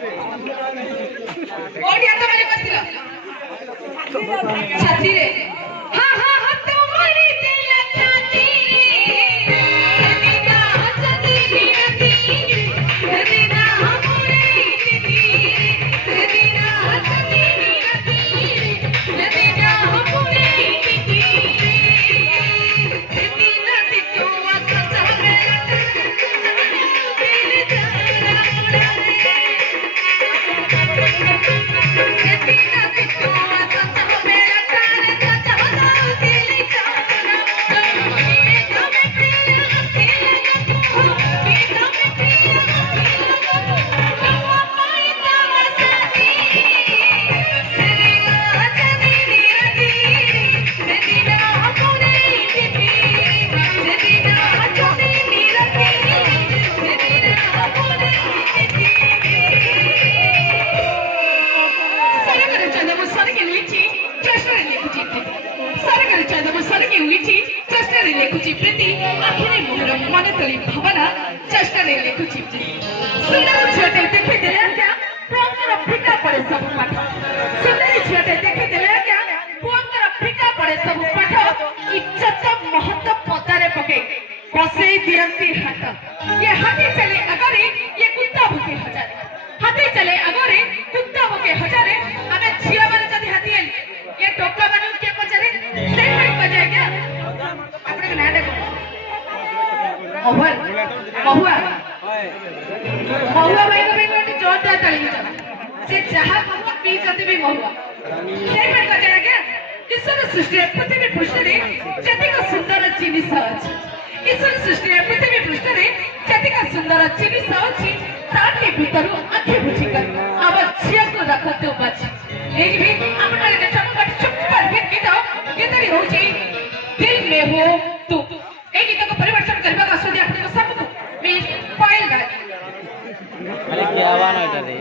कोठी हात मारी बसतील छाती रे हा हा हात मारी तेला छाती नदीना हसती निरती नदीना हमरे दिदी नदीना हसती निरती नदीना हमरे दिदी नदीना तितो वासच हमेला तेरे जाना नदीना तितो वासच हमेला तारे चाहता तेरे जाना ये कमे प्रिया तेरे को ये कमे प्रिया नवा पाईता वसती नदीना हसती निरती नदीना हमरे दिदी नदीना हसती निरती नदीना हमरे दिदी सरगर चंदम सरगे उलिची चष्टरे लेखुची सरगर चंदम सरगे उलिची चष्टरे लेखुची प्रीति आखिरे मोहर मन तली भावना चष्टरे लेखुची सुंदर झटे देखे देले क्या पुअंकर फिका पड़े सब पाठ सुंदर झटे देखे देले क्या पुअंकर फिका पड़े सब पाठ इज्जत महत्व पतारे पके बसे दियंती हाथ ये हाथी चले अगरे ये कुत्ता भूखे हजारे हाथी चले अगरे कुत्ता भूखे हजारे हमें झिया वाले जदी हाथी आइल ये टोपला बनु के पचरे से में बजाय क्या अपने के नाटक ओवर महुआ महुआ भाई को भी जोरदार ताली बजाओ से जहां महुआ पी जदी भी महुआ से में बजाय क्या ईश्वर सृष्टि पृथ्वी पृष्ठरे जतिक सुंदर जिनिस अछि ईश्वर सृष्टि पृथ्वी पृष्ठरे जतिक सुंदर जिनिस अछि ताके भीतरु आखि बुझिकर अब छिया को रखते बच लेकिन भी अपना के चमक चुप पर हिट गीत गीतरी होची दिल में हो तू ए गीत को परिवर्तन करबा का आस्वाद अपने को सब में पाइल गाली अरे क्या आवाज है रे